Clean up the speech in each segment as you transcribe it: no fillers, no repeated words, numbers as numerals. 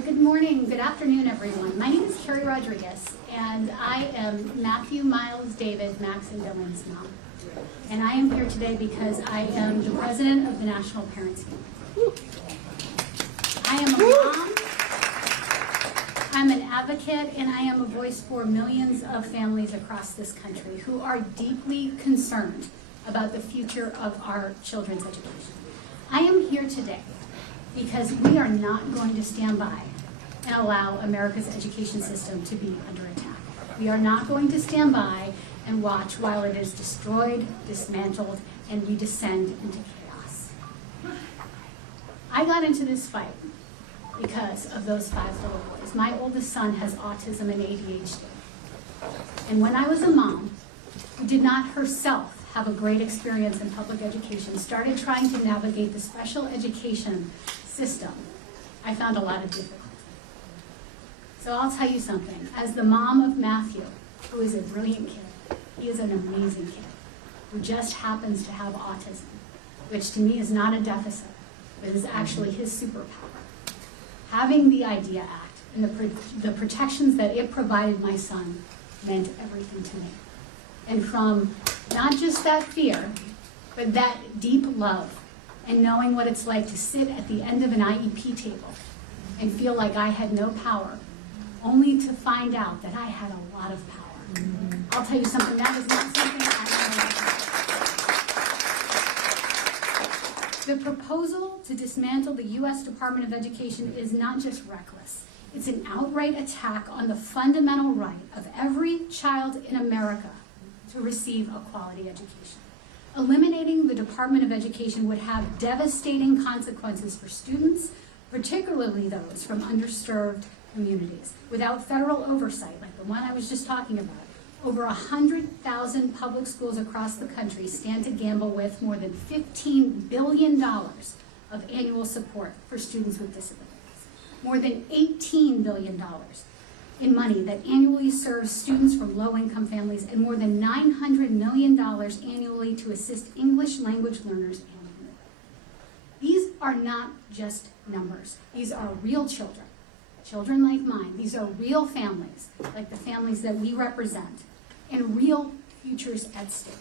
Well, good morning, good afternoon, everyone. My name is Carrie Rodriguez, and I am Matthew, Miles, David, Max, and Dylan's mom. And I am here today because I am the president of the National Parents Union. I am a mom, I'm an advocate, and I am a voice for millions of families across this country who are deeply concerned about the future of our children's education. I am here today because we are not going to stand by and allow America's education system to be under attack. We are not going to stand by and watch while it is destroyed, dismantled, and we descend into chaos. I got into this fight because of those 5 little boys. My oldest son has autism and ADHD. And when I was a mom who did not herself have a great experience in public education, started trying to navigate the special education system, I found a lot of difficulty. So I'll tell you something. As the mom of Matthew, who is a brilliant kid, he is an amazing kid, who just happens to have autism, which to me is not a deficit, but is actually his superpower. Having the IDEA Act and the protections that it provided my son meant everything to me. And from not just that fear, but that deep love and knowing what it's like to sit at the end of an IEP table and feel like I had no power, only to find out that I had a lot of power. I'll tell you something, that is not something I know. The proposal to dismantle the U.S. Department of Education is not just reckless. It's an outright attack on the fundamental right of every child in America to receive a quality education. Eliminating the Department of Education would have devastating consequences for students, particularly those from underserved communities. Without federal oversight, like the one I was just talking about, over 100,000 public schools across the country stand to gamble with more than $15 billion of annual support for students with disabilities. More than $18 billion in money that annually serves students from low-income families, and more than $900 million annually to assist English language learners annually. These are not just numbers. These are real children, children like mine. These are real families, like the families that we represent, and real futures at stake.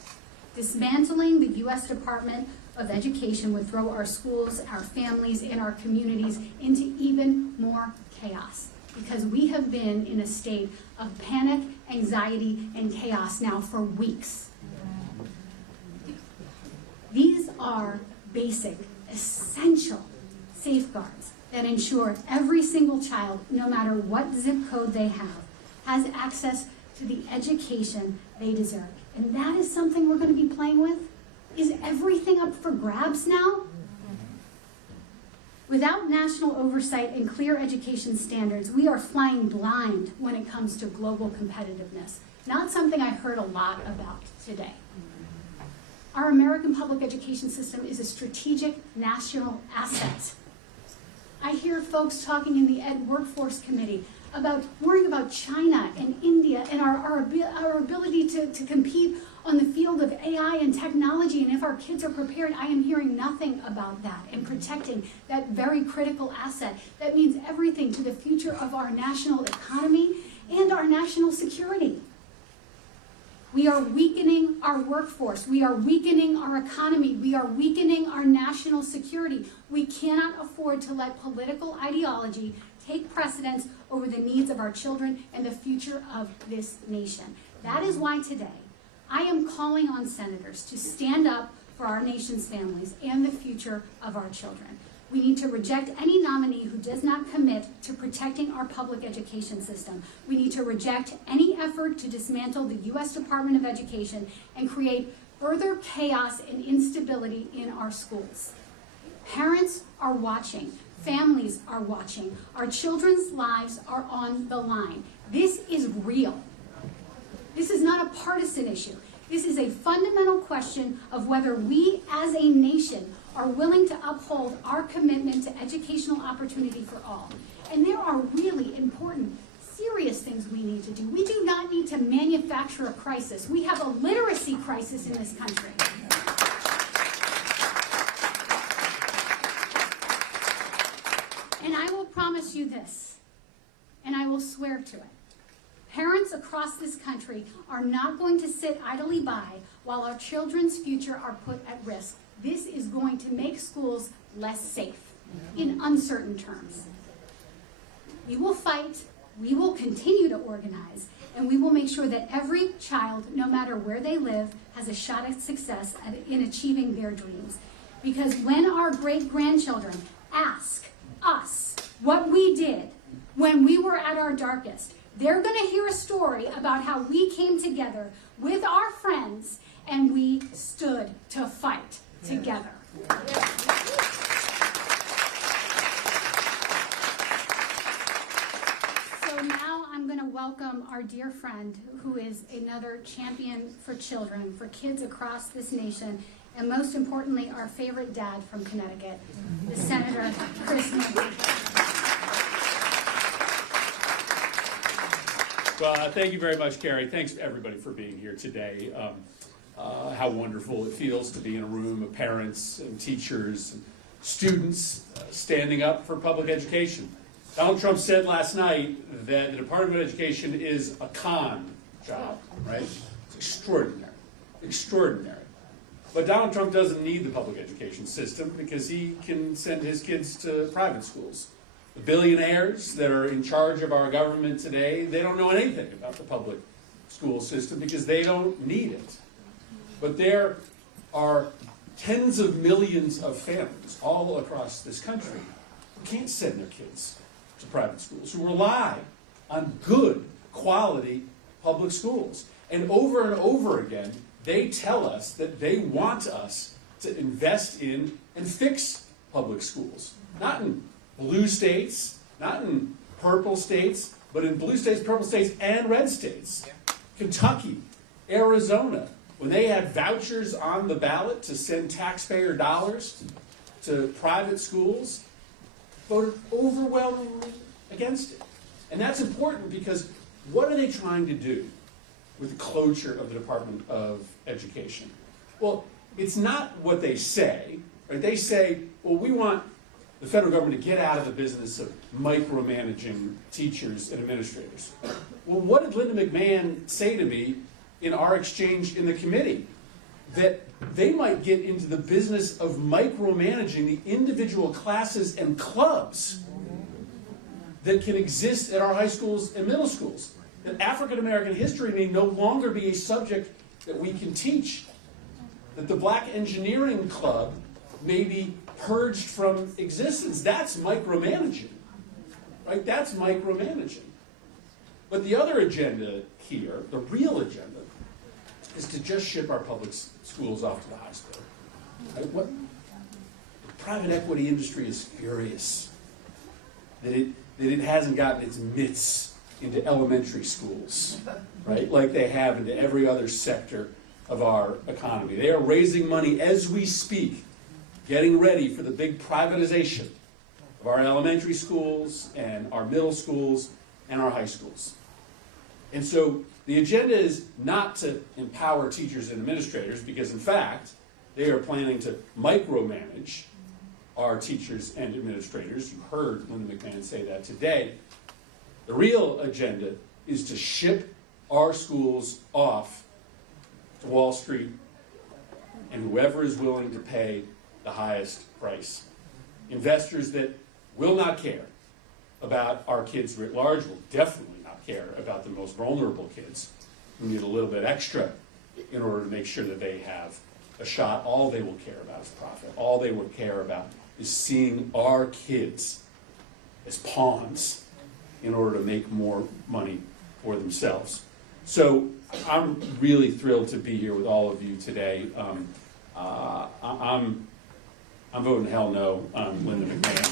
Dismantling the U.S. Department of Education would throw our schools, our families, and our communities into even more chaos, because we have been in a state of panic, anxiety, and chaos now for weeks. These are basic, essential safeguards that ensure every single child, no matter what zip code they have, has access to the education they deserve. And that is something we're going to be playing with? Is everything up for grabs now? Without national oversight and clear education standards, we are flying blind when it comes to global competitiveness. Not something I heard a lot about today. Our American public education system is a strategic national asset. I hear folks talking in the Ed Workforce Committee about worrying about China and India and our ability to compete on the field of AI and technology, and if our kids are prepared. I am hearing nothing about that and protecting that very critical asset that means everything to the future of our national economy and our national security. We are weakening our workforce. We are weakening our economy. We are weakening our national security. We cannot afford to let political ideology take precedence over the needs of our children and the future of this nation. That is why today I am calling on senators to stand up for our nation's families and the future of our children. We need to reject any nominee who does not commit to protecting our public education system. We need to reject any effort to dismantle the U.S. Department of Education and create further chaos and instability in our schools. Parents are watching. Families are watching. Our children's lives are on the line. This is real. This is not a partisan issue. This is a fundamental question of whether we as a nation are willing to uphold our commitment to educational opportunity for all. And there are really important, serious things we need to do. We do not need to manufacture a crisis. We have a literacy crisis in this country. And I will promise you this, and I will swear to it. Parents across this country are not going to sit idly by while our children's future are put at risk. This is going to make schools less safe in uncertain terms. We will fight, we will continue to organize, and we will make sure that every child, no matter where they live, has a shot at success in achieving their dreams. Because when our great-grandchildren ask us what we did when we were at our darkest, they're going to hear a story about how we came together with our friends and we stood to fight together. So now I'm going to welcome our dear friend who is another champion for children, for kids across this nation, and most importantly, our favorite dad from Connecticut, the Senator Chris Murphy. Well, thank you very much, Carrie. Thanks to everybody for being here today. How wonderful it feels to be in a room of parents and teachers and students standing up for public education. Donald Trump said last night that the Department of Education is a con job, right? It's extraordinary, extraordinary. But Donald Trump doesn't need the public education system because he can send his kids to private schools. The billionaires that are in charge of our government today, they don't know anything about the public school system because they don't need it. But there are tens of millions of families all across this country who can't send their kids to private schools, who rely on good, quality public schools. And over again, they tell us that they want us to invest in and fix public schools. Not in blue states, not in purple states, but in blue states, purple states, and red states. Kentucky, Arizona, when they had vouchers on the ballot to send taxpayer dollars to private schools, voted overwhelmingly against it. And that's important because what are they trying to do with the closure of the Department of Education? Well, it's not what they say, right? They say, well, we want the federal government to get out of the business of micromanaging teachers and administrators. Well, what did Linda McMahon say to me in our exchange in the committee? That they might get into the business of micromanaging the individual classes and clubs that can exist at our high schools and middle schools. That African American history may no longer be a subject that we can teach. That the Black Engineering Club may be purged from existence. That's micromanaging, right? That's micromanaging. But the other agenda here, the real agenda, is to just ship our public schools off to the hospital. Right? The private equity industry is furious that it hasn't gotten its mitts into elementary schools, right? Like they have into every other sector of our economy. They are raising money as we speak, getting ready for the big privatization of our elementary schools and our middle schools and our high schools. And so the agenda is not to empower teachers and administrators because, in fact, they are planning to micromanage our teachers and administrators. You heard Linda McMahon say that today. The real agenda is to ship our schools off to Wall Street and whoever is willing to pay the highest price. Investors that will not care about our kids writ large will definitely not care about the most vulnerable kids who need a little bit extra in order to make sure that they have a shot. All they will care about is profit. All they will care about is seeing our kids as pawns in order to make more money for themselves. So I'm really thrilled to be here with all of you today. I'm voting hell no on Linda McMahon.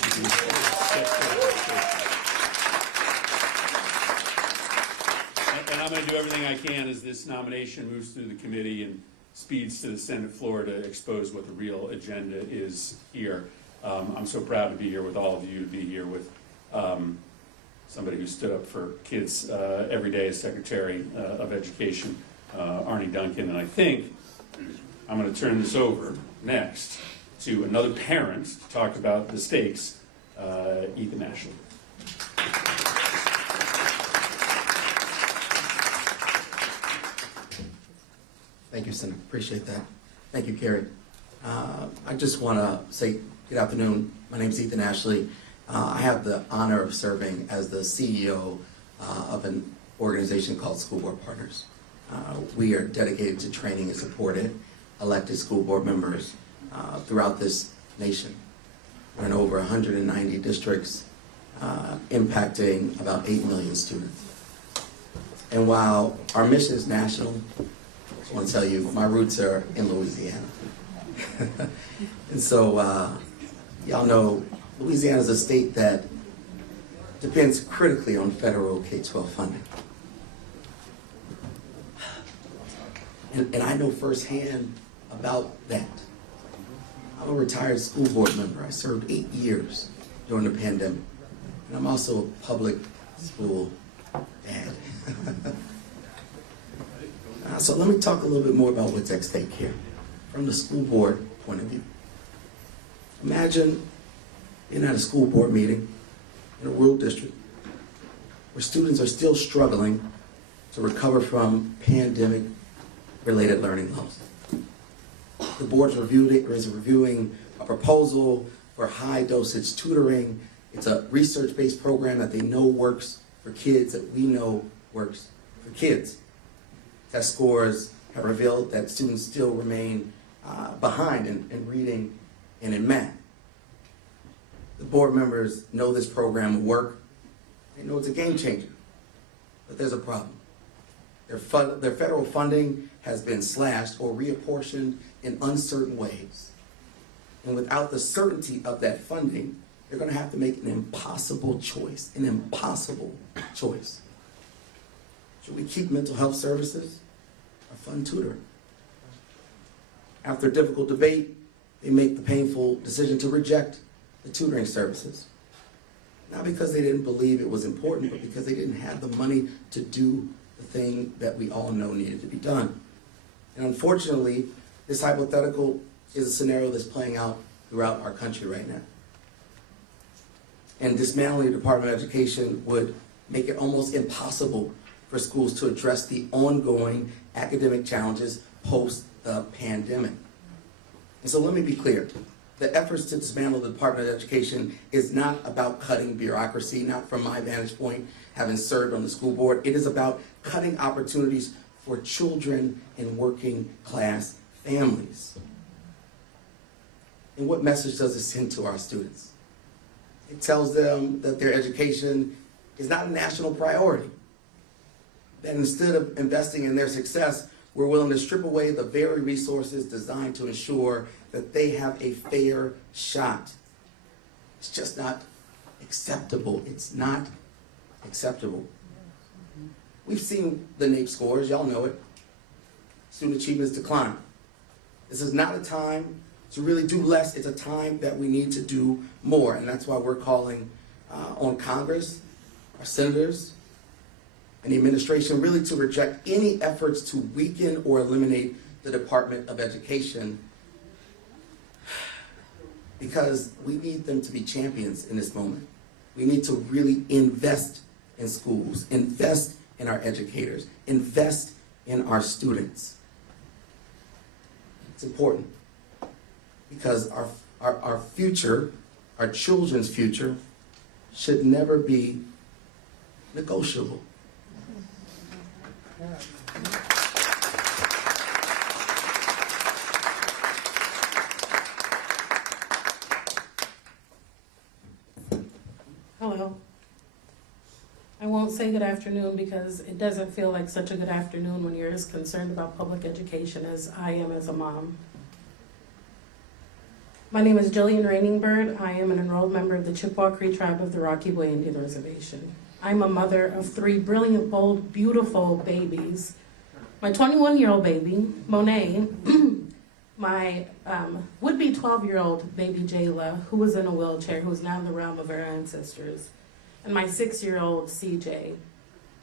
And I'm going to do everything I can as this nomination moves through the committee and speeds to the Senate floor to expose what the real agenda is here. I'm so proud to be here with all of you, to be here with somebody who stood up for kids every day as Secretary of Education, Arne Duncan. And I think I'm going to turn this over next to another parent to talk about the stakes Ethan Ashley. Thank you, Senator. Appreciate that. Thank you, Carrie. I just want to say good afternoon. My name is Ethan Ashley. I have the honor of serving as the CEO of an organization called School Board Partners. We are dedicated to training and supporting elected school board members throughout this nation. We're in over 190 districts, impacting about 8 million students. And while our mission is national, I just want to tell you, my roots are in Louisiana. And so, y'all know, Louisiana is a state that depends critically on federal K-12 funding. And I know firsthand about that. I'm a retired school board member. I served 8 years during the pandemic. And I'm also a public school dad. So let me talk a little bit more about what's at stake here from the school board point of view. Imagine being at a school board meeting in a rural district where students are still struggling to recover from pandemic-related learning loss. The board is reviewing a proposal for high-dosage tutoring. It's a research-based program that they know works for kids, that we know works for kids. Test scores have revealed that students still remain behind in reading and in math. The board members know this program will work. They know it's a game changer. But there's a problem. Their federal funding has been slashed or reapportioned in uncertain ways. And without the certainty of that funding, they're going to have to make an impossible choice. An impossible choice. Should we keep mental health services or fund tutoring? After difficult debate, they make the painful decision to reject the tutoring services. Not because they didn't believe it was important, but because they didn't have the money to do the thing that we all know needed to be done. And unfortunately, this hypothetical is a scenario that's playing out throughout our country right now. And dismantling the Department of Education would make it almost impossible for schools to address the ongoing academic challenges post the pandemic. And so let me be clear. The efforts to dismantle the Department of Education is not about cutting bureaucracy, not from my vantage point, having served on the school board. It is about cutting opportunities for children in working class families. And what message does it send to our students? It tells them that their education is not a national priority. That instead of investing in their success, we're willing to strip away the very resources designed to ensure that they have a fair shot. It's just not acceptable. It's not acceptable. We've seen the NAEP scores, y'all know it. Student achievements decline. This is not a time to really do less. It's a time that we need to do more. And that's why we're calling on Congress, our senators, and the administration really to reject any efforts to weaken or eliminate the Department of Education, because we need them to be champions in this moment. We need to really invest in schools, invest in our educators, invest in our students. It's important because our future, our children's future, should never be negotiable. Hello. I won't say good afternoon because it doesn't feel like such a good afternoon when you're as concerned about public education as I am as a mom. My name is Jillian Rainingbird. I am an enrolled member of the Chippewa Cree tribe of the Rocky Boy Indian Reservation. I'm a mother of 3 brilliant, bold, beautiful babies. My 21-year-old baby, Monet, my would-be 12-year-old baby, Jayla, who was in a wheelchair, who is now in the realm of our ancestors, and my 6-year-old CJ,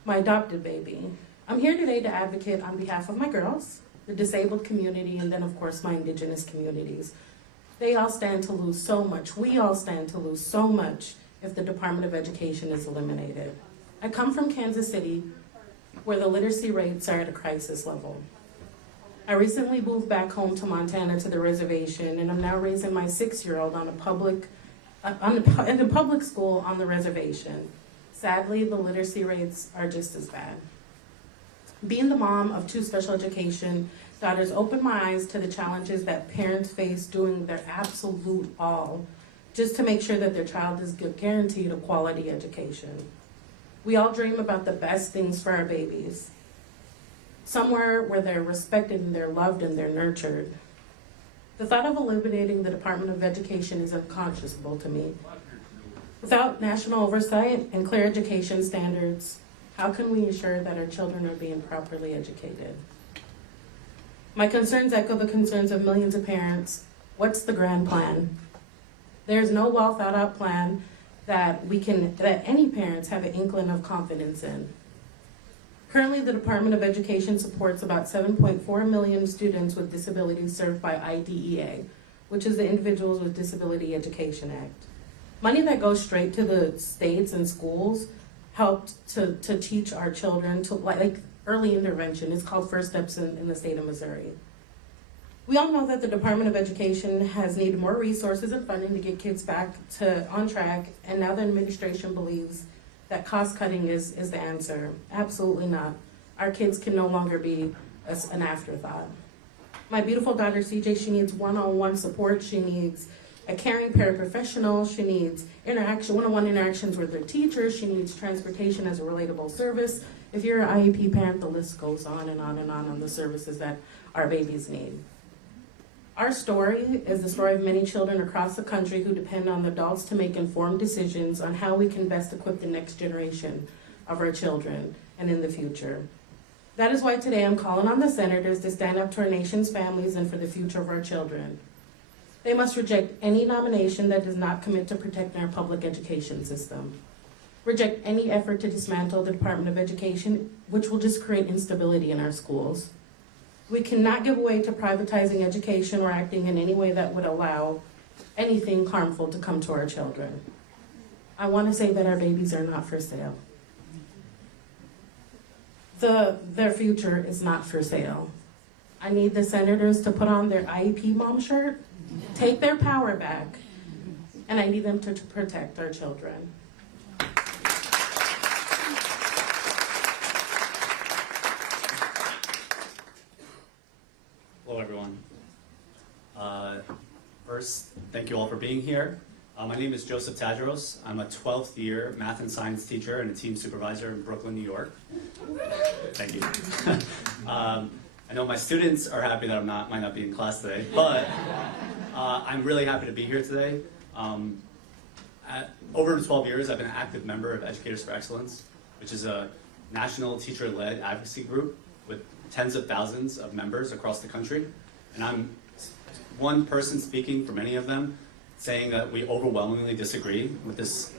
my adopted baby. I'm here today to advocate on behalf of my girls, the disabled community, and then, of course, my indigenous communities, They all stand to lose so much. We all stand to lose so much if the Department of Education is eliminated. I come from Kansas City, where the literacy rates are at a crisis level. I recently moved back home to Montana to the reservation, and I'm now raising my 6-year-old in a public school on the reservation. Sadly, the literacy rates are just as bad. Being the mom of 2 special education daughters opened my eyes to the challenges that parents face doing their absolute all just to make sure that their child is guaranteed a quality education. We all dream about the best things for our babies. Somewhere where they're respected and they're loved and they're nurtured. The thought of eliminating the Department of Education is unconscionable to me. Without national oversight and clear education standards, how can we ensure that our children are being properly educated? My concerns echo the concerns of millions of parents. What's the grand plan? There's no well thought out plan that any parents have an inkling of confidence in. Currently, the Department of Education supports about 7.4 million students with disabilities served by IDEA, which is the Individuals with Disability Education Act. Money that goes straight to the states and schools helped to teach our children to like early intervention. It's called First Steps in the state of Missouri. We all know that the Department of Education has needed more resources and funding to get kids back on track, and now the administration believes that cost cutting is the answer. Absolutely not. Our kids can no longer be an afterthought. My beautiful daughter CJ, she needs one-on-one support. She needs a caring paraprofessional. She needs one-on-one interactions with her teachers. She needs transportation as a relatable service. If you're an IEP parent, the list goes on and on and on the services that our babies need. Our story is the story of many children across the country who depend on adults to make informed decisions on how we can best equip the next generation of our children and in the future. That is why today I'm calling on the senators to stand up to our nation's families and for the future of our children. They must reject any nomination that does not commit to protecting our public education system. Reject any effort to dismantle the Department of Education, which will just create instability in our schools. We cannot give way to privatizing education or acting in any way that would allow anything harmful to come to our children. I want to say that our babies are not for sale. Their future is not for sale. I need the senators to put on their IEP mom shirt, take their power back, and I need them to protect our children. Hello, everyone. First, thank you all for being here. My name is Joseph Tadros. I'm a 12th year math and science teacher and a team supervisor in Brooklyn, New York. Thank you. I know my students are happy that might not be in class today, but I'm really happy to be here today. Over 12 years, I've been an active member of Educators for Excellence, which is a national teacher-led advocacy group with tens of thousands of members across the country. And I'm one person speaking for many of them, saying that we overwhelmingly disagree with this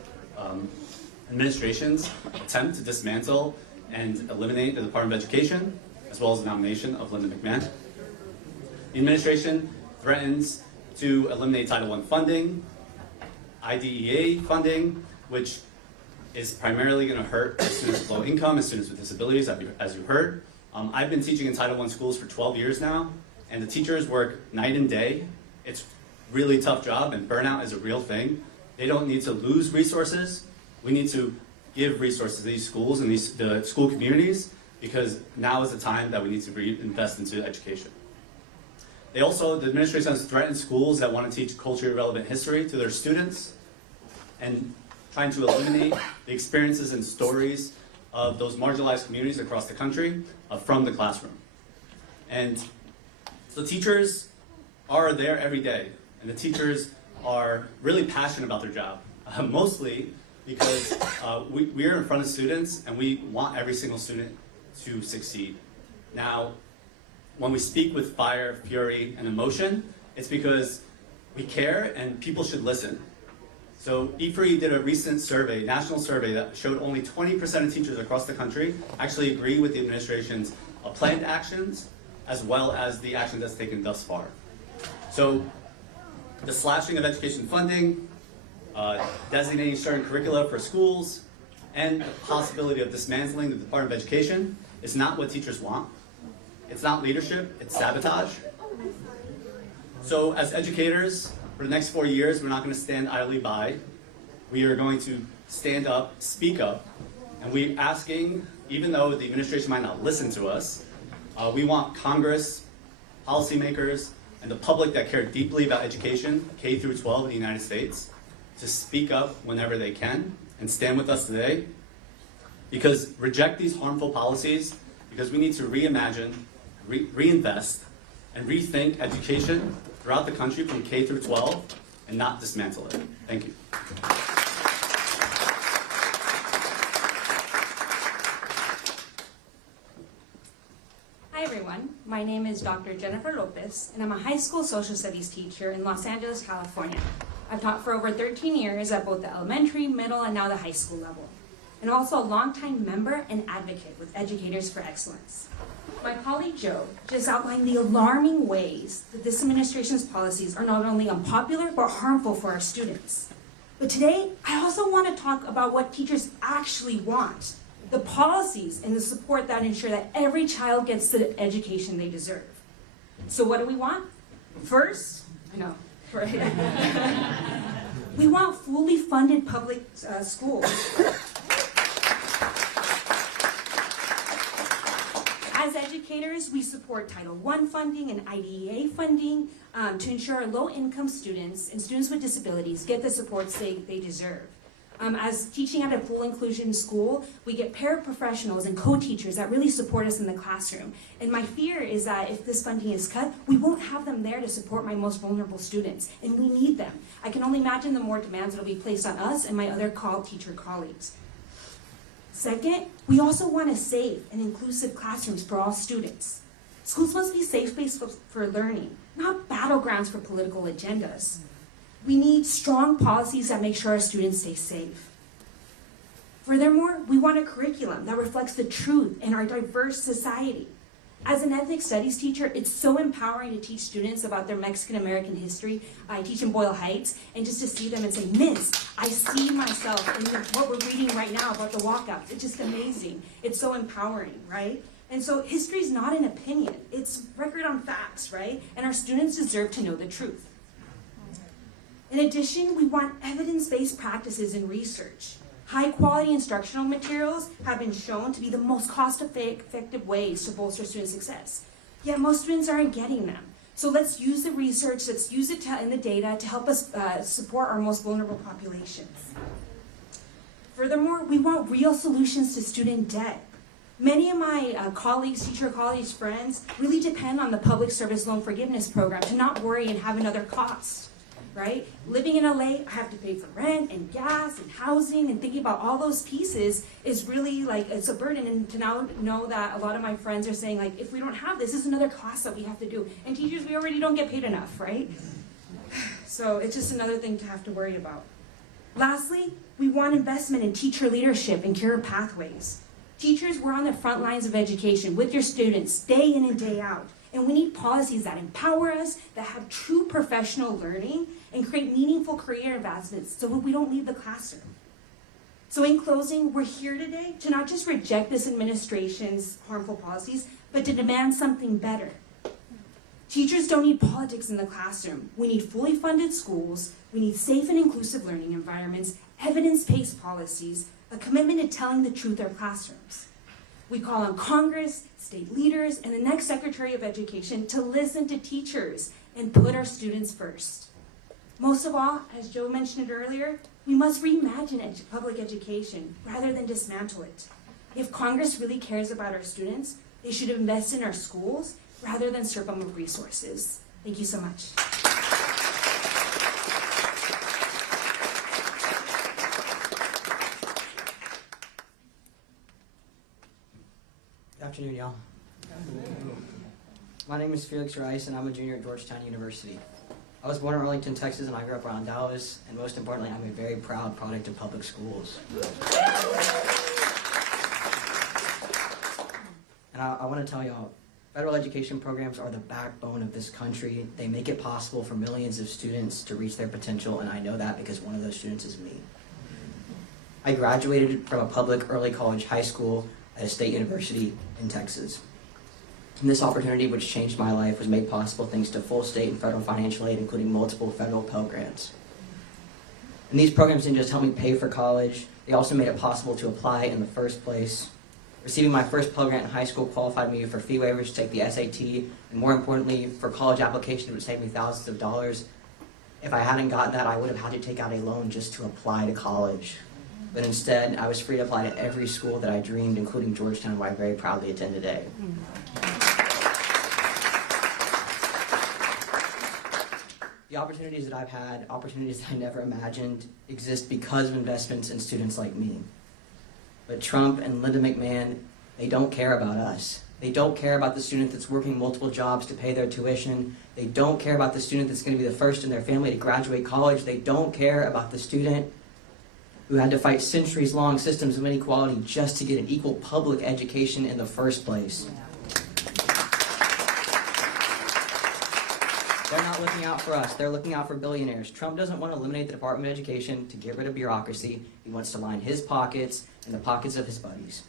administration's attempt to dismantle and eliminate the Department of Education, as well as the nomination of Linda McMahon. The administration threatens to eliminate Title I funding, IDEA funding, which is primarily going to hurt students with low income and students with disabilities, as you heard. I've been teaching in Title I schools for 12 years now, and the teachers work night and day. It's a really tough job, and burnout is a real thing. They don't need to lose resources. We need to give resources to these schools and the school communities, because now is the time that we need to reinvest into education. The administration has threatened schools that want to teach culturally relevant history to their students, and trying to eliminate the experiences and stories of those marginalized communities across the country from the classroom. And so teachers are there every day, and the teachers are really passionate about their job, mostly because we are in front of students and we want every single student to succeed. Now, when we speak with fire, fury, and emotion, it's because we care and people should listen. So EFRI did a recent survey, national survey, that showed only 20% of teachers across the country actually agree with the administration's planned actions, as well as the action that's taken thus far. So The slashing of education funding, designating certain curricula for schools, and the possibility of dismantling the Department of Education is not what teachers want. It's not leadership, it's sabotage. So as educators, for the next 4 years, we're not going to stand idly by. We are going to stand up, speak up, and we're asking, even though the administration might not listen to us, we want Congress, policymakers, and the public that care deeply about education, K through 12 in the United States, to speak up whenever they can and stand with us today. Because reject these harmful policies, because we need to reimagine, reinvest, and rethink education throughout the country from K through 12 and not dismantle it. Thank you. Hi everyone, my name is Dr. Jennifer Lopez, and I'm a high school social studies teacher in Los Angeles, California. I've taught for over 13 years at both the elementary, middle, and now the high school level, and also a longtime member and advocate with Educators for Excellence. My colleague Joe just outlined the alarming ways that this administration's policies are not only unpopular but harmful for our students. But today, I also want to talk about what teachers actually want, the policies and the support that ensure that every child gets the education they deserve. So what do we want? First, we want fully funded public schools. As educators, we support Title I funding and IDEA funding to ensure low-income students and students with disabilities get the supports they deserve. As teaching at a full inclusion school, we get paraprofessionals and co-teachers that really support us in the classroom. And my fear is that if this funding is cut, we won't have them there to support my most vulnerable students, and we need them. I can only imagine the more demands that will be placed on us and my other teacher colleagues. Second, we also want to safe and inclusive classrooms for all students. Schools must be safe spaces for learning, not battlegrounds for political agendas. We need strong policies that make sure our students stay safe. Furthermore, we want a curriculum that reflects the truth in our diverse society. As an ethnic studies teacher, it's so empowering to teach students about their Mexican-American history. I teach in Boyle Heights, and just to see them and say, Miss, I see myself in what we're reading right now about the walkouts. It's just amazing. It's so empowering, right? And so history is not an opinion. It's record on facts, right? And our students deserve to know the truth. In addition, we want evidence-based practices in research. High-quality instructional materials have been shown to be the most cost-effective ways to bolster student success. Yet most students aren't getting them. So let's use the research, let's use it in the data to help us support our most vulnerable populations. Furthermore, we want real solutions to student debt. Many of my teacher colleagues, friends, really depend on the Public Service Loan Forgiveness Program to not worry and have another cost. Right? Living in LA, I have to pay for rent and gas and housing, and thinking about all those pieces is really like, it's a burden. And to now know that a lot of my friends are saying, like, if we don't have this is another cost that we have to do. And teachers, we already don't get paid enough, right? So it's just another thing to have to worry about. Lastly, we want investment in teacher leadership and career pathways. Teachers, we're on the front lines of education with your students day in and day out. And we need policies that empower us, that have true professional learning, and create meaningful career advancements so that we don't leave the classroom. So in closing, we're here today to not just reject this administration's harmful policies, but to demand something better. Teachers don't need politics in the classroom. We need fully funded schools, we need safe and inclusive learning environments, evidence-based policies, a commitment to telling the truth in our classrooms. We call on Congress, state leaders, and the next Secretary of Education to listen to teachers and put our students first. Most of all, as Joe mentioned earlier, we must reimagine public education rather than dismantle it. If Congress really cares about our students, they should invest in our schools rather than strip them of resources. Thank you so much. Good afternoon, y'all. My name is Felix Rice, and I'm a junior at Georgetown University. I was born in Arlington, Texas, and I grew up around Dallas, and most importantly, I'm a very proud product of public schools. And I want to tell y'all, Federal education programs are the backbone of this country. They make it possible for millions of students to reach their potential, and I know that because one of those students is me. I graduated from a public early college high school at a state university in Texas. And this opportunity, which changed my life, was made possible thanks to full state and federal financial aid, including multiple federal Pell Grants. And these programs didn't just help me pay for college, they also made it possible to apply in the first place. Receiving my first Pell Grant in high school qualified me for fee waivers to take the SAT, and more importantly, for college application, it would save me thousands of dollars. If I hadn't gotten that, I would have had to take out a loan just to apply to college. But instead, I was free to apply to every school that I dreamed, including Georgetown, where I very proudly attend today. The opportunities that I've had, opportunities that I never imagined, exist because of investments in students like me. But Trump and Linda McMahon, they don't care about us. They don't care about the student that's working multiple jobs to pay their tuition. They don't care about the student that's going to be the first in their family to graduate college. They don't care about the student who had to fight centuries-long systems of inequality just to get an equal public education in the first place. They're not looking out for us. They're looking out for billionaires. Trump doesn't want to eliminate the Department of Education to get rid of bureaucracy. He wants to line his pockets and the pockets of his buddies.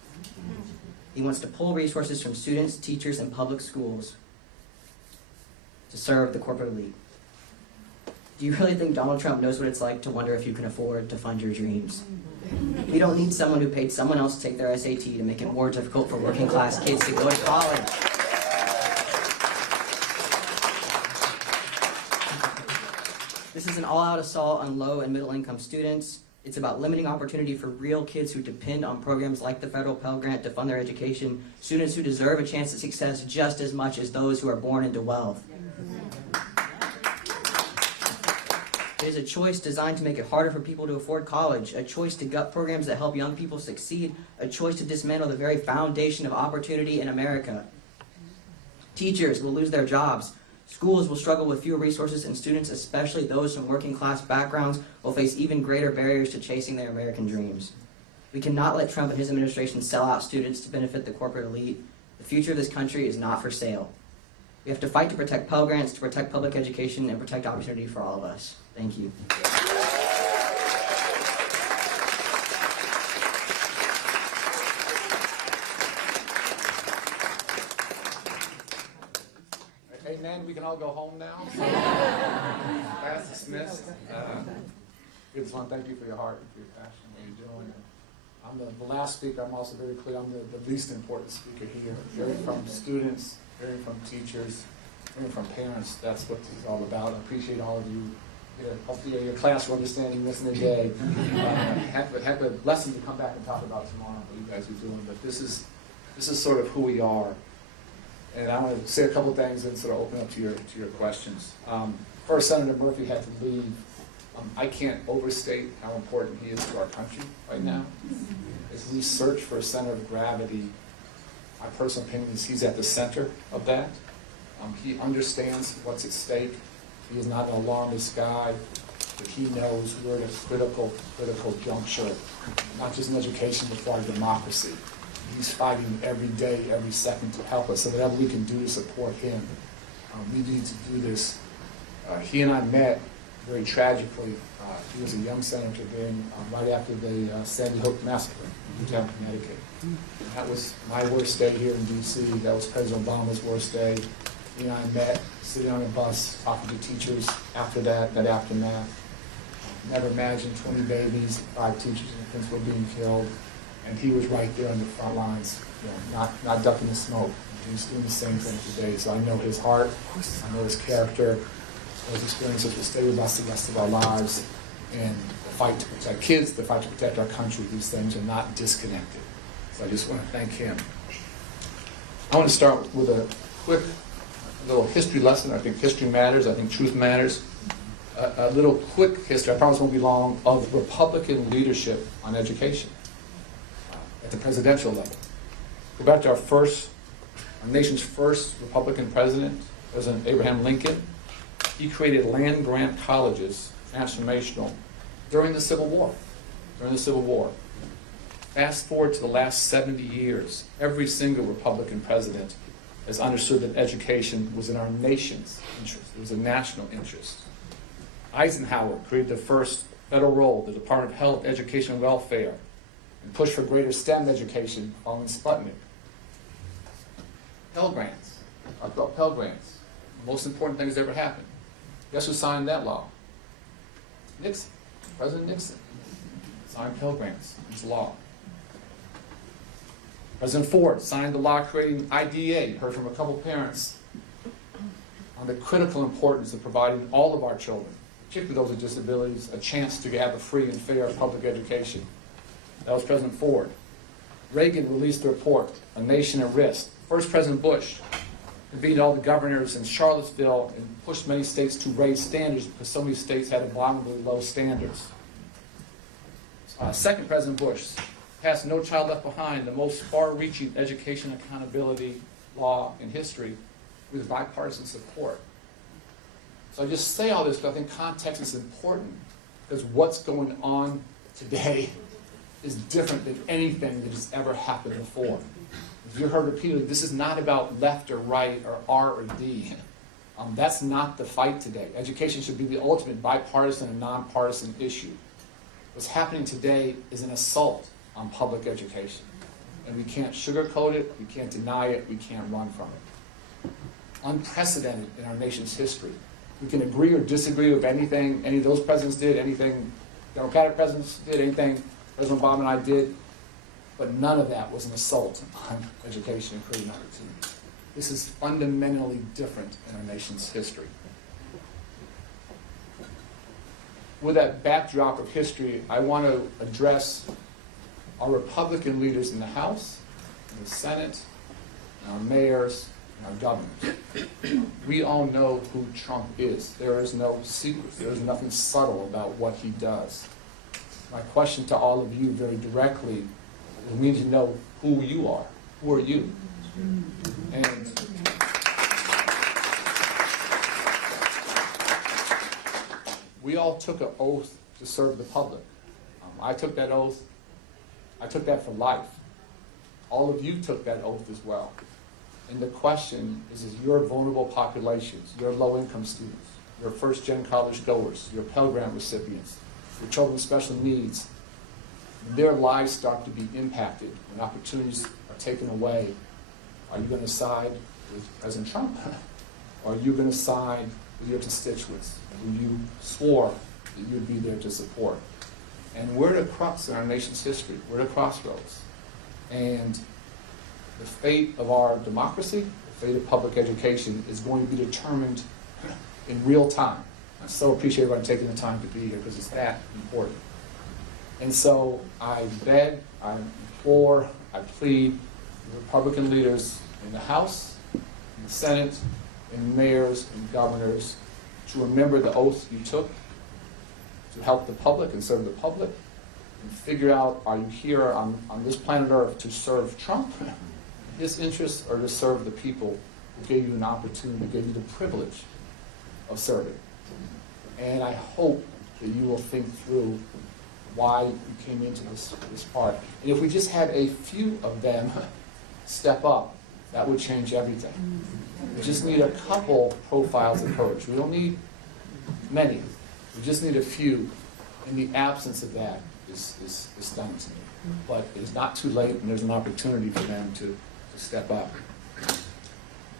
He wants to pull resources from students, teachers, and public schools to serve the corporate elite. Do you really think Donald Trump knows what it's like to wonder if you can afford to fund your dreams? We don't need someone who paid someone else to take their SAT to make it more difficult for working class kids to go to college. This is an all-out assault on low and middle-income students. It's about limiting opportunity for real kids who depend on programs like the federal Pell Grant to fund their education, students who deserve a chance at success just as much as those who are born into wealth. It is a choice designed to make it harder for people to afford college, a choice to gut programs that help young people succeed, a choice to dismantle the very foundation of opportunity in America. Teachers will lose their jobs. Schools will struggle with fewer resources, and students, especially those from working class backgrounds, will face even greater barriers to chasing their American dreams. We cannot let Trump and his administration sell out students to benefit the corporate elite. The future of this country is not for sale. We have to fight to protect Pell Grants, to protect public education, and protect opportunity for all of us. Thank you. Amen. We can all go home now. Class dismissed. We just want to thank you for your heart and for your passion, what you're doing. I'm the last speaker. I'm also very clear. I'm the least important speaker here. Hearing from students, hearing from teachers, hearing from parents. That's what this is all about. I appreciate all of you. Hopefully your class will understand you listen today. Heck of a lesson to come back and talk about tomorrow, what you guys are doing. But this is sort of who we are. And I want to say a couple things and sort of open up to your questions. First, Senator Murphy had to leave. I can't overstate how important he is to our country right now. As we search for a center of gravity, my personal opinion is he's at the center of that. He understands what's at stake. He is not an alarmist guy, but he knows we're at a critical juncture, not just in education, but for our democracy. He's fighting every day, every second to help us, so whatever we can do to support him, we need to do this. He and I met very tragically. He was a young senator then, right after the Sandy Hook massacre in Newtown, Connecticut. That was my worst day here in D.C. That was President Obama's worst day. He and I met, sitting on a bus, talking to teachers after that aftermath. Never imagined 20 babies, 5 teachers and a principal being killed. And he was right there on the front lines, not ducking the smoke. He's doing the same thing today. So I know his heart, I know his character, those experiences will stay with us the rest of our lives. And the fight to protect kids, the fight to protect our country, these things are not disconnected. So I just want to thank him. I want to start with a quick little history lesson. I think history matters. I think truth matters. A little quick history, I promise it won't be long, of Republican leadership on education at the presidential level. Go back to our nation's first Republican president, President Abraham Lincoln. He created land-grant colleges, transformational, during the Civil War. Fast forward to the last 70 years, every single Republican president has understood that education was in our nation's interest. It was a national interest. Eisenhower created the first federal role, the Department of Health, Education, and Welfare, and pushed for greater STEM education following Sputnik. Pell Grants. I thought Pell Grants. The most important thing that's ever happened. Guess who signed that law? Nixon. President Nixon signed Pell Grants. It's law. President Ford signed the law creating IDEA. Heard from a couple parents on the critical importance of providing all of our children, particularly those with disabilities, a chance to have a free and fair public education. That was President Ford. Reagan released the report, A Nation at Risk. First President Bush convened all the governors in Charlottesville and pushed many states to raise standards because so many states had abominably low standards. Second President Bush passed No Child Left Behind, the most far-reaching education accountability law in history, with bipartisan support. So I just say all this because I think context is important, because what's going on today is different than anything that has ever happened before. As you heard repeatedly, this is not about left or right or R or D. That's not the fight today. Education should be the ultimate bipartisan and nonpartisan issue. What's happening today is an assault on public education. And we can't sugarcoat it, we can't deny it, we can't run from it. Unprecedented in our nation's history. We can agree or disagree with anything any of those presidents did, anything Democratic presidents did, anything President Obama and I did, but none of that was an assault on education and creating opportunity. This is fundamentally different in our nation's history. With that backdrop of history, I want to address our Republican leaders in the House, in the Senate, and our mayors, and our governors. We all know who Trump is. There is no secret. There is nothing subtle about what he does. My question to all of you very directly is we need to know who you are. Who are you? And we all took an oath to serve the public. I took that oath. I took that for life. All of you took that oath as well. And the question is your vulnerable populations, your low-income students, your first-gen college goers, your Pell Grant recipients, your children with special needs, their lives start to be impacted when opportunities are taken away. Are you going to side with President Trump? Or are you going to side with your constituents who you swore that you'd be there to support? And we're at a crux in our nation's history. We're at a crossroads. And the fate of our democracy, the fate of public education is going to be determined in real time. I so appreciate everybody taking the time to be here because it's that important. And so I beg, I implore, I plead the Republican leaders in the House, in the Senate, and mayors and governors to remember the oath you took to help the public and serve the public, and figure out, are you here on this planet Earth to serve Trump, his interests, or to serve the people who gave you an opportunity, gave you the privilege of serving? And I hope that you will think through why you came into this part. And if we just had a few of them step up, that would change everything. We just need a couple profiles of courage. We don't need many. We just need a few. And the absence of that is stunning to me. But it is not too late, and there's an opportunity for them to step up.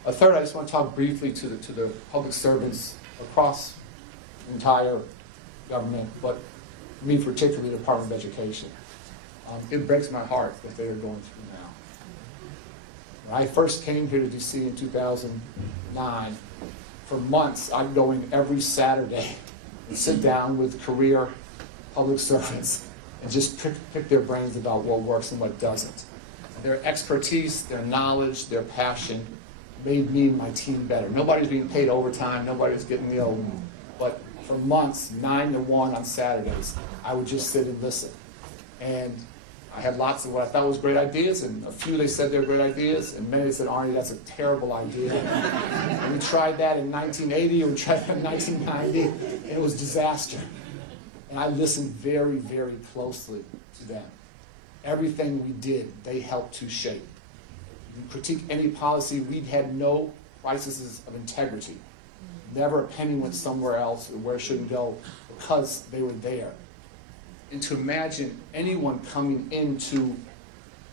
A third, I just want to talk briefly to the public servants across the entire government, but me particularly, the Department of Education. It breaks my heart what they are going through now. When I first came here to DC in 2009, for months I'd go in every Saturday and sit down with career public servants and just pick their brains about what works and what doesn't. Their expertise, their knowledge, their passion made me and my team better. Nobody's being paid overtime, nobody's getting but for months, 9 to 1 on Saturdays, I would just sit and listen. And I had lots of what I thought was great ideas, and a few they said they were great ideas, and many said, Arne, that's a terrible idea. And we tried that in 1980, and we tried that in 1990, and it was disaster. And I listened very, very closely to them. Everything we did, they helped to shape. critique any policy, we'd had no crises of integrity. Never a penny went somewhere else where it shouldn't go because they were there. And to imagine anyone coming into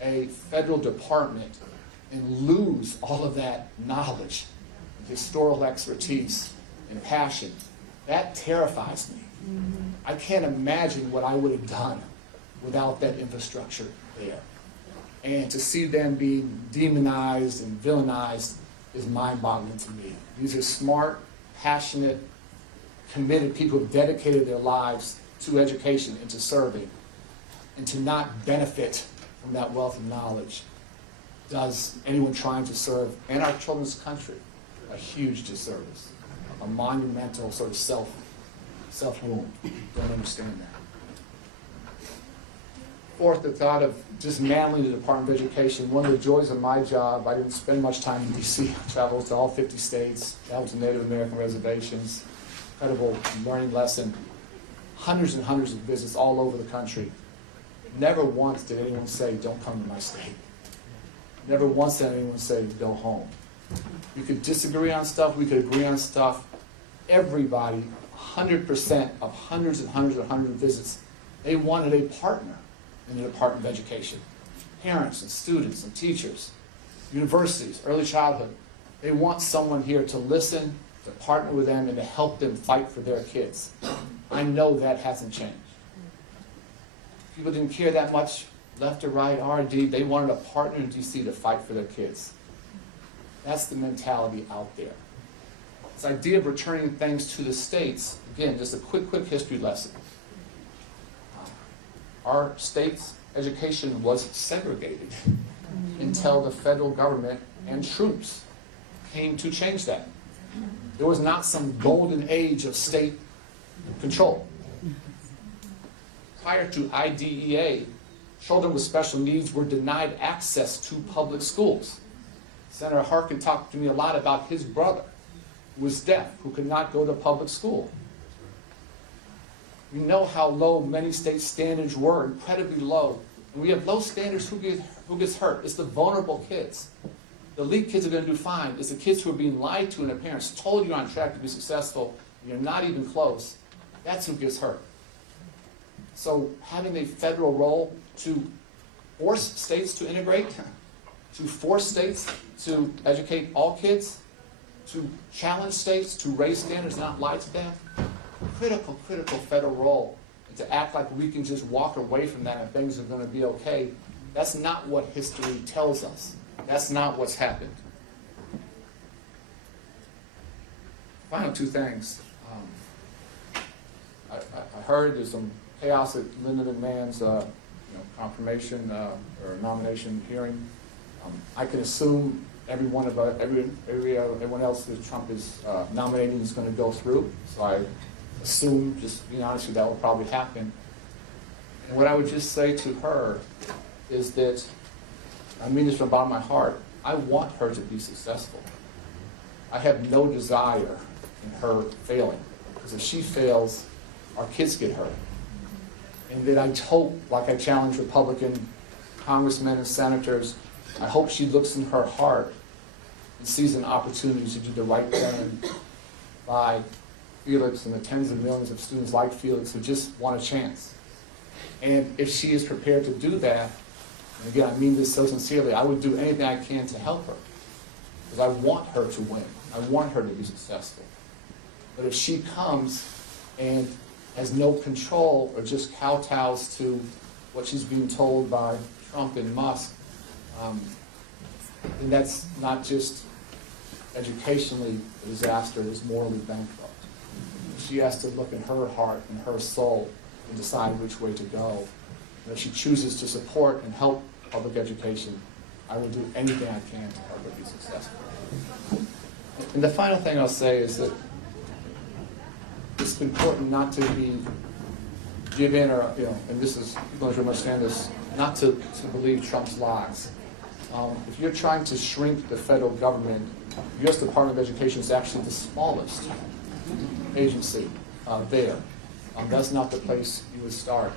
a federal department and lose all of that knowledge, historical expertise, and passion, that terrifies me. I can't imagine what I would have done without that infrastructure there. And to see them being demonized and villainized is mind-boggling to me. These are smart, passionate, committed people who have dedicated their lives to education and to serving. And to not benefit from that wealth of knowledge does anyone trying to serve and our children's country a huge disservice, a monumental sort of self-wound. Don't understand that. Fourth, the thought of dismantling the Department of Education. One of the joys of my job, I didn't spend much time in D.C. I traveled to all 50 states, traveled to Native American reservations, incredible learning lesson, hundreds and hundreds of visits all over the country. Never once did anyone say, don't come to my state. Never once did anyone say, go home. We could disagree on stuff, we could agree on stuff. Everybody, 100% of hundreds and hundreds and hundreds of visits, they wanted a partner in the Department of Education. Parents and students and teachers, universities, early childhood. They want someone here to listen, to partner with them, and to help them fight for their kids. I know that hasn't changed. People didn't care that much, left or right, R&D. They wanted a partner in D.C. to fight for their kids. That's the mentality out there. This idea of returning things to the states, again, just a quick history lesson. Our state's education was segregated until the federal government and troops came to change that. There was not some golden age of state control. Prior to IDEA, children with special needs were denied access to public schools. Senator Harkin talked to me a lot about his brother, who was deaf, who could not go to public school. We know how low many state standards were, incredibly low. And we have low standards, who gets hurt? It's the vulnerable kids. The elite kids are going to do fine. It's the kids who are being lied to and their parents told you're on track to be successful, and you're not even close. That's who gets hurt. So having a federal role to force states to integrate, to force states to educate all kids, to challenge states to raise standards, not lie to them, critical federal role. And to act like we can just walk away from that and things are going to be okay, that's not what history tells us. That's not what's happened. Final two things. I heard there's some chaos at Linda McMahon's confirmation or nomination hearing. I can assume everyone else that Trump is nominating is going to go through. So I assume, just being honest with you, that will probably happen. And what I would just say to her is that, I mean this from the bottom of my heart, I want her to be successful. I have no desire in her failing, because if she fails, our kids get hurt. And that I hope, like I challenge Republican congressmen and senators, I hope she looks in her heart and sees an opportunity to do the right thing by Felix and the tens of millions of students like Felix who just want a chance. And if she is prepared to do that, and again, I mean this so sincerely, I would do anything I can to help her. Because I want her to win. I want her to be successful. But if she comes and has no control or just kowtows to what she's being told by Trump and Musk, then that's not just educationally a disaster, it's morally bankrupt. She has to look in her heart and her soul and decide which way to go. And if she chooses to support and help public education, I will do anything I can to help her be successful. And the final thing I'll say is that it's important not to be given or, and this is, people don't understand this, not to believe Trump's lies. If you're trying to shrink the federal government, the U.S. Department of Education is actually the smallest agency there. That's not the place you would start.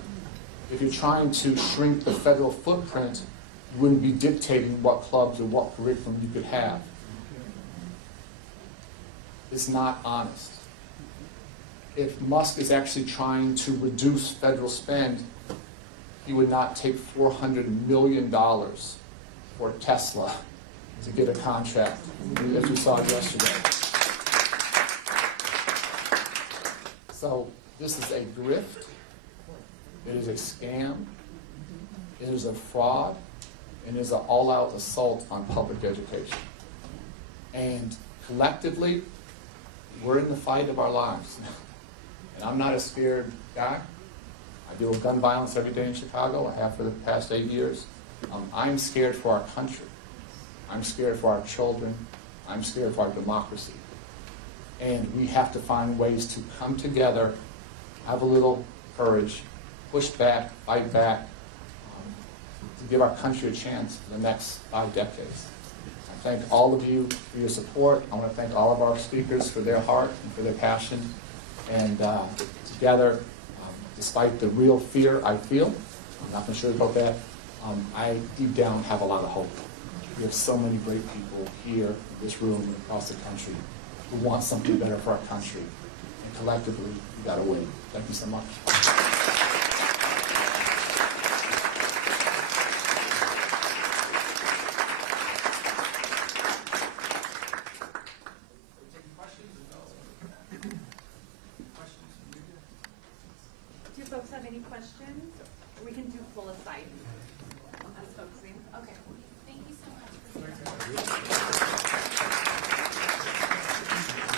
If you're trying to shrink the federal footprint, You wouldn't be dictating what clubs or what curriculum you could have. It's not honest. If Musk is actually trying to reduce federal spend, he would not take $400 million for Tesla to get a contract, as we saw yesterday. So this is a grift. It is a scam. It is a fraud. And it is an all-out assault on public education. And collectively, we're in the fight of our lives. And I'm not a scared guy. I deal with gun violence every day in Chicago. I have for the past 8 years. I'm scared for our country. I'm scared for our children. I'm scared for our democracy. And we have to find ways to come together, have a little courage, push back, fight back, to give our country a chance for the next 5 decades. I thank all of you for your support. I want to thank all of our speakers for their heart and for their passion. And together, despite the real fear I feel, I'm not going to sugarcoat that, I deep down have a lot of hope. We have so many great people here in this room and across the country who want something better for our country. And collectively, we got to win. Thank you so much. Do folks have any questions? We can do full aside. As folks think. Okay. Thank you so much for being here.